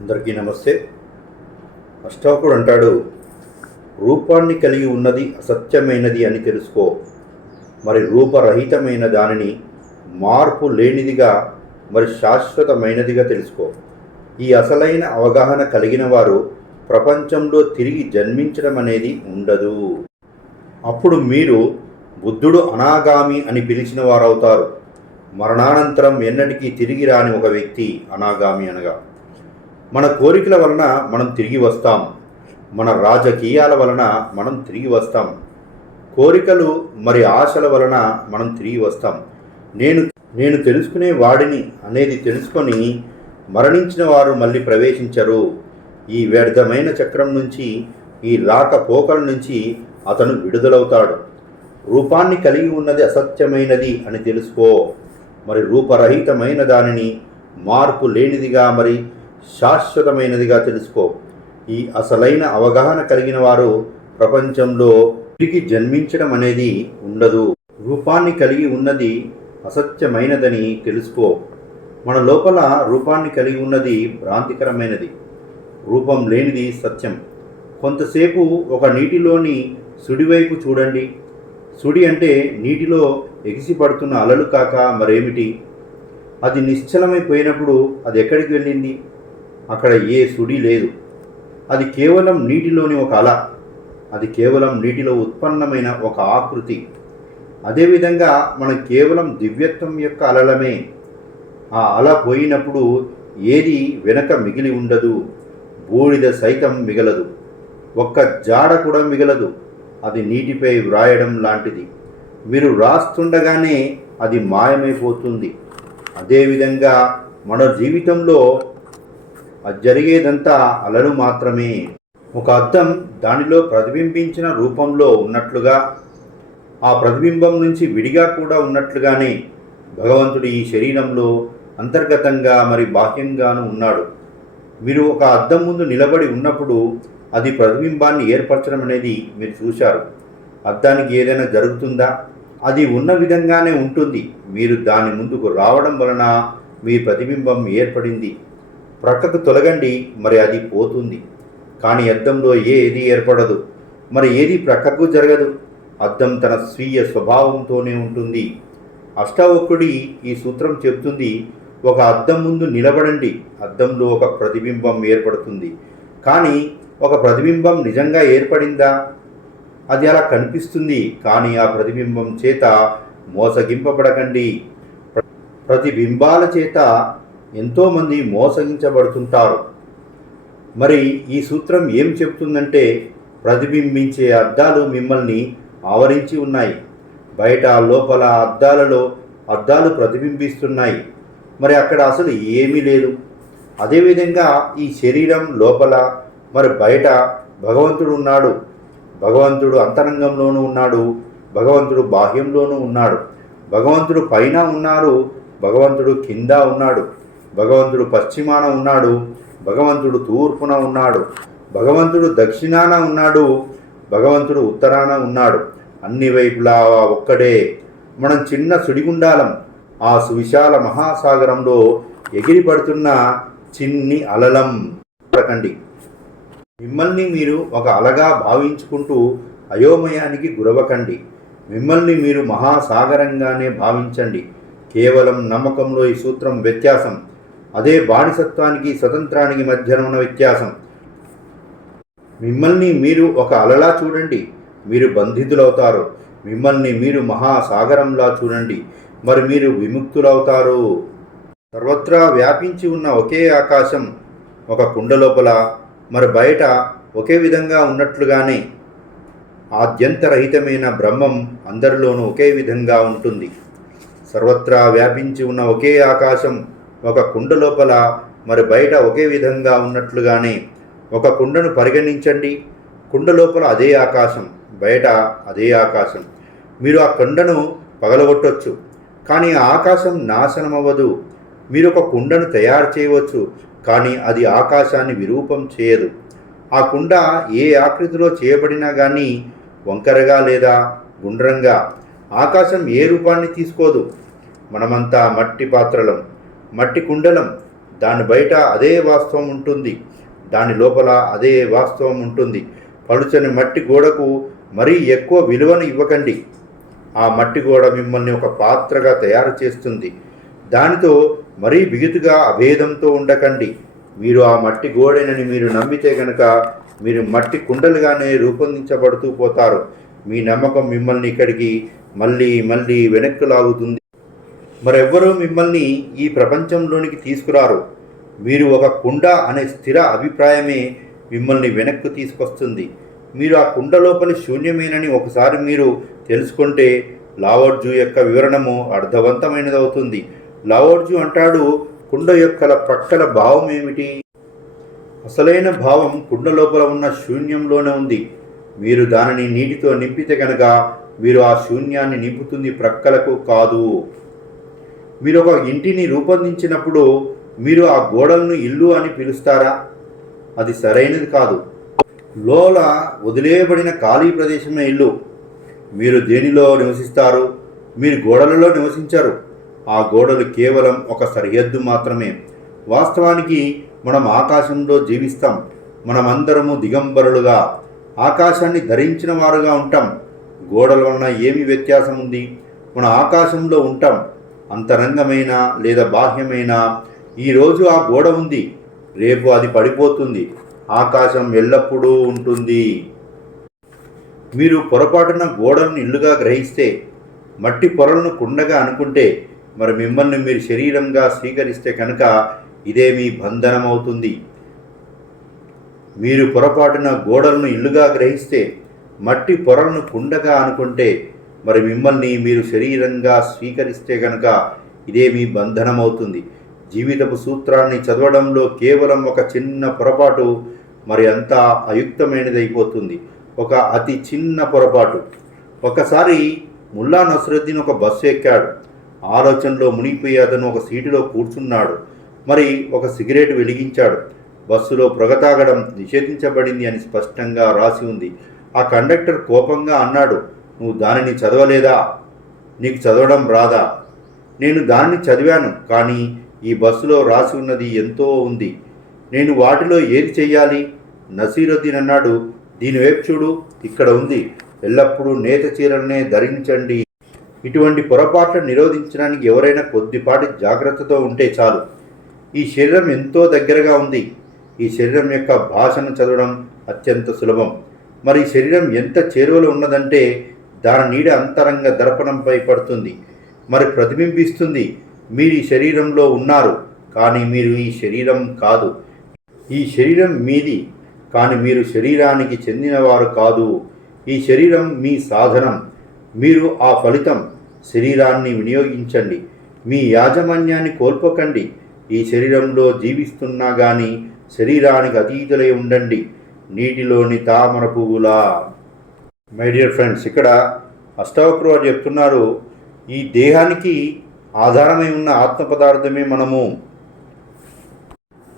అందరికీ నమస్తే. అష్టావకుడు అంటాడు, రూపాన్ని కలిగి ఉన్నది అసత్యమైనది అని తెలుసుకో, మరి రూపరహితమైన దానిని మార్పు లేనిదిగా మరి శాశ్వతమైనదిగా తెలుసుకో. ఈ అసలైన అవగాహన కలిగిన వారు ప్రపంచంలో తిరిగి జన్మించడం అనేది ఉండదు. అప్పుడు మీరు బుద్ధుడు అనాగామి అని పిలిచిన వారవుతారు. మరణానంతరం ఎన్నటికీ తిరిగి రాని ఒక వ్యక్తి అనాగామి అనగా. మన కోరికల వలన మనం తిరిగి వస్తాం, మన రాజకీయాల వలన మనం తిరిగి వస్తాం, కోరికలు మరి ఆశల వలన మనం తిరిగి వస్తాం. నేను తెలుసుకునే వాడిని అనేది తెలుసుకొని మరణించిన వారు మళ్ళీ ప్రవేశించరు. ఈ వ్యర్థమైన చక్రం నుంచి, ఈ రాకపోకల నుంచి అతను విడుదలవుతాడు. రూపాన్ని కలిగి ఉన్నది అసత్యమైనది అని తెలుసుకో, మరి రూపరహితమైన దానిని మార్పు లేనిదిగా మరి శాశ్వతమైనదిగా తెలుసుకో. ఈ అసలైన అవగాహన కలిగిన వారు ప్రపంచంలో తిరిగి జన్మించడం అనేది ఉండదు. రూపాన్ని కలిగి ఉన్నది అసత్యమైనదని తెలుసుకో. మన లోపల రూపాన్ని కలిగి ఉన్నది భ్రాంతికరమైనది, రూపం లేనిది సత్యం. కొంతసేపు ఒక నీటిలోని సుడివైపు చూడండి. సుడి అంటే నీటిలో ఎగిసిపడుతున్న అలలు కాక మరేమిటి? అది నిశ్చలమైపోయినప్పుడు అది ఎక్కడికి వెళ్ళింది? అక్కడ ఏ సుడి లేదు. అది కేవలం నీటిలోని ఒక అల, అది కేవలం నీటిలో ఉత్పన్నమైన ఒక ఆకృతి. అదేవిధంగా మనం కేవలం దివ్యత్వం యొక్క అలలమే. ఆ అల పోయినప్పుడు ఏది వెనక మిగిలి ఉండదు. బూడిద సైతం మిగలదు, ఒక్క జాడ కూడా మిగలదు. అది నీటిపై వ్రాయడం లాంటిది. మీరు రాస్తుండగానే అది మాయమైపోతుంది. అదేవిధంగా మన జీవితంలో జరిగేదంతా అలలు మాత్రమే. ఒక అద్దం దానిలో ప్రతిబింబించిన రూపంలో ఉన్నట్లుగా, ఆ ప్రతిబింబం నుంచి విడిగా కూడా ఉన్నట్లుగానే భగవంతుడు ఈ శరీరంలో అంతర్గతంగా మరి బాహ్యంగాను ఉన్నాడు. మీరు ఒక అద్దం ముందు నిలబడి ఉన్నప్పుడు అది ప్రతిబింబాన్ని ఏర్పరచడం అనేది మీరు చూశారు. అద్దానికి ఏదైనా జరుగుతుందా? అది ఉన్న విధంగానే ఉంటుంది. మీరు దాని ముందుకు రావడం వలన మీ ప్రతిబింబం ఏర్పడింది. ప్రక్కకు తొలగండి, మరి అది పోతుంది. కానీ అద్దంలో ఏది ఏర్పడదు, మరి ఏది ప్రక్కకు జరగదు. అద్దం తన స్వీయ స్వభావంతోనే ఉంటుంది. అష్టావకుడి ఈ సూత్రం చెబుతుంది, ఒక అద్దం ముందు నిలబడండి, అద్దంలో ఒక ప్రతిబింబం ఏర్పడుతుంది. కానీ ఒక ప్రతిబింబం నిజంగా ఏర్పడిందా? అది అలా కనిపిస్తుంది, కానీ ఆ ప్రతిబింబం చేత మోసగింపబడకండి. ప్రతిబింబాల చేత ఎంతోమంది మోసగించబడుతుంటారు. మరి ఈ సూత్రం ఏం చెప్తుందంటే, ప్రతిబింబించే అద్దాలు మిమ్మల్ని ఆవరించి ఉన్నాయి. బయట లోపల అద్దాలు ప్రతిబింబిస్తున్నాయి. మరి అక్కడ అసలు ఏమీ లేదు. అదేవిధంగా ఈ శరీరం లోపల మరి బయట భగవంతుడు ఉన్నాడు. భగవంతుడు అంతరంగంలోనూ ఉన్నాడు, భగవంతుడు బాహ్యంలోనూ ఉన్నాడు. భగవంతుడు పైన ఉన్నారు, భగవంతుడు కింద ఉన్నాడు. భగవంతుడు పశ్చిమాన ఉన్నాడు, భగవంతుడు తూర్పున ఉన్నాడు. భగవంతుడు దక్షిణాన ఉన్నాడు, భగవంతుడు ఉత్తరాన ఉన్నాడు. అన్ని వైపులా ఒక్కడే. మనం చిన్న సుడిగుండాలం. ఆ సువిశాల మహాసాగరంలో ఎగిరిపడుతున్న చిన్ని అలలం. పడకండి. మిమ్మల్ని మీరు ఒక అలగా భావించుకుంటూ అయోమయానికి గురవకండి. మిమ్మల్ని మీరు మహాసాగరంగానే భావించండి. కేవలం నమ్మకంలో ఈ సూత్రం వ్యత్యాసం. అదే బానిసత్వానికి స్వతంత్రానికి మధ్యన ఉన్న వ్యత్యాసం. మిమ్మల్ని మీరు ఒక అలలా చూడండి, మీరు బంధితులవుతారు. మిమ్మల్ని మీరు మహాసాగరంలా చూడండి, మరి మీరు విముక్తులవుతారు. సర్వత్రా వ్యాపించి ఉన్న ఒకే ఆకాశం ఒక కుండ లోపల మరి బయట ఒకే విధంగా ఉన్నట్లుగానే ఆద్యంతరహితమైన బ్రహ్మం అందరిలోనూ ఒకే విధంగా ఉంటుంది. సర్వత్రా వ్యాపించి ఉన్న ఒకే ఆకాశం ఒక కుండ లోపల మరి బయట ఒకే విధంగా ఉన్నట్లుగానే. ఒక కుండను పరిగణించండి. కుండ లోపల అదే ఆకాశం, బయట అదే ఆకాశం. మీరు ఆ కుండను పగలగొట్టవచ్చు, కానీ ఆ ఆకాశం నాశనం అవ్వదు. మీరు ఒక కుండను తయారు చేయవచ్చు, కానీ అది ఆకాశాన్ని విరూపం చేయదు. ఆ కుండ ఏ ఆకృతిలో చేయబడినా కానీ వంకరగా లేదా గుండ్రంగా ఆకాశం ఏ రూపాన్ని తీసుకోదు. మనమంతా మట్టి పాత్రలం, మట్టి కుండలం. దాని బయట అదే వాస్తవం ఉంటుంది, దాని లోపల అదే వాస్తవం ఉంటుంది. పలుచని మట్టి గోడకు మరీ ఎక్కువ విలువను ఇవ్వకండి. ఆ మట్టి గోడ మిమ్మల్ని ఒక పాత్రగా తయారు చేస్తుంది. దానితో మరీ బిగుతుగా అభేదంతో ఉండకండి. మీరు ఆ మట్టి గోడేనని మీరు నమ్మితే కనుక మీరు మట్టి కుండలుగానే రూపొందించబడుతూ పోతారు. మీ నమ్మకం మిమ్మల్ని ఇక్కడికి మళ్ళీ మళ్ళీ వెనక్కు లాగుతుంది. మరెవ్వరూ మిమ్మల్ని ఈ ప్రపంచంలోనికి తీసుకురారు. మీరు ఒక కుండ అనే స్థిర అభిప్రాయమే మిమ్మల్ని వెనక్కు తీసుకొస్తుంది. మీరు ఆ కుండ లోపలి శూన్యమేనని ఒకసారి మీరు తెలుసుకుంటే లావోర్జు యొక్క వివరణము అర్థవంతమైనదవుతుంది. లావోర్జు అంటాడు, కుండ యొక్క పక్కల భావం ఏమిటి? అసలైన భావం కుండ లోపల ఉన్న శూన్యంలోనే ఉంది. మీరు దానిని నీటితో నింపితే కనుక మీరు ఆ శూన్యాన్ని నింపుతుంది, ప్రక్కలకు కాదు. మీరు ఒక ఇంటిని రూపొందించినప్పుడు మీరు ఆ గోడలను ఇల్లు అని పిలుస్తారా? అది సరైనది కాదు. లోల వదిలేయబడిన ఖాళీ ప్రదేశమే ఇల్లు. మీరు దేనిలో నివసిస్తారు? మీరు గోడలలో నివసించరు. ఆ గోడలు కేవలం ఒక సరిహద్దు మాత్రమే. వాస్తవానికి మనం ఆకాశంలో జీవిస్తాం. మనమందరము దిగంబరులుగా ఆకాశాన్ని ధరించిన వారుగా ఉంటాం. గోడల వలన ఏమి వ్యత్యాసం ఉంది? మన ఆకాశంలో ఉంటాం. అంతరంగమైన లేదా బాహ్యమైన. ఈరోజు ఆ గోడ ఉంది, రేపు అది పడిపోతుంది. ఆకాశం ఎల్లప్పుడూ ఉంటుంది. మీరు పొరపాటున గోడలను ఇల్లుగా గ్రహిస్తే, మట్టి పొరలను కుండగా అనుకుంటే, మరి మిమ్మల్ని మీరు శరీరంగా స్వీకరిస్తే కనుక ఇదే మీ బంధనం అవుతుంది. మీరు పొరపాటున గోడలను ఇల్లుగా గ్రహిస్తే, మట్టి పొరలను కుండగా అనుకుంటే, మరి మిమ్మల్ని మీరు శరీరంగా స్వీకరిస్తే కనుక ఇదే మీ బంధనం అవుతుంది. జీవితపు సూత్రాన్ని చదవడంలో కేవలం ఒక చిన్న పొరపాటు మరి అంతా అయుక్తమైనదైపోతుంది. ఒక అతి చిన్న పొరపాటు. ఒకసారి ముల్లా నస్రుద్దీన్ ఒక బస్సు ఎక్కాడు. ఆలోచనలో మునిగిపోయి అతను ఒక సీటులో కూర్చున్నాడు. మరి ఒక సిగరెట్ వెలిగించాడు. బస్సులో పొగ తాగడం నిషేధించబడింది అని స్పష్టంగా రాసి ఉంది. ఆ కండక్టర్ కోపంగా అన్నాడు, నువ్వు దానిని చదవలేదా? నీకు చదవడం రాదా? నేను దానిని చదివాను, కానీ ఈ బస్సులో రాసి ఉన్నది ఎంతో ఉంది. నేను వాటిలో ఏది చెయ్యాలి? నసీరుద్దీన్ అన్నాడు, దీని వైపు చూడు, ఇక్కడ ఉంది, ఎల్లప్పుడూ నేత చీరలనే ధరించండి. ఇటువంటి పొరపాట్లను నిరోధించడానికి ఎవరైనా కొద్దిపాటి జాగ్రత్తతో ఉంటే చాలు. ఈ శరీరం ఎంతో దగ్గరగా ఉంది. ఈ శరీరం యొక్క భాషను చదవడం అత్యంత సులభం. మరి ఈ శరీరం ఎంత చేరువలో ఉన్నదంటే దాని నీడ అంతరంగ దర్పణంపై పడుతుంది, మరి ప్రతిబింబిస్తుంది. మీరు ఈ శరీరంలో ఉన్నారు, కానీ మీరు ఈ శరీరం కాదు. ఈ శరీరం మీది, కానీ మీరు శరీరానికి చెందినవారు కాదు. ఈ శరీరం మీ సాధనం, మీరు ఆ ఫలితం. శరీరాన్ని వినియోగించండి, మీ యాజమాన్యాన్ని కోల్పోకండి. ఈ శరీరంలో జీవిస్తున్నా కానీ శరీరానికి అతీతులై ఉండండి, నీటిలోని తామర పువ్వులా. మై డియర్ ఫ్రెండ్స్, ఇక్కడ అష్టావక్ర వారు చెప్తున్నారు, ఈ దేహానికి ఆధారమై ఉన్న ఆత్మ పదార్థమే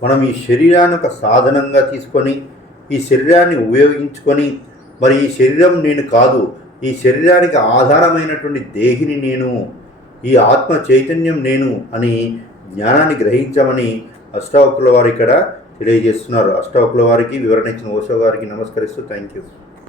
మనం ఈ శరీరాన్ని ఒక సాధనంగా తీసుకొని ఈ శరీరాన్ని ఉపయోగించుకొని, మరి ఈ శరీరం నేను కాదు, ఈ శరీరానికి ఆధారమైనటువంటి దేహిని నేను, ఈ ఆత్మ చైతన్యం నేను అని జ్ఞానాన్ని గ్రహించమని అష్టావక్రుల వారు ఇక్కడ తెలియజేస్తున్నారు. అష్టావక్రుల వారికి వివరణ ఇచ్చిన ఓషో గారికి నమస్కరిస్తూ థ్యాంక్ యూ.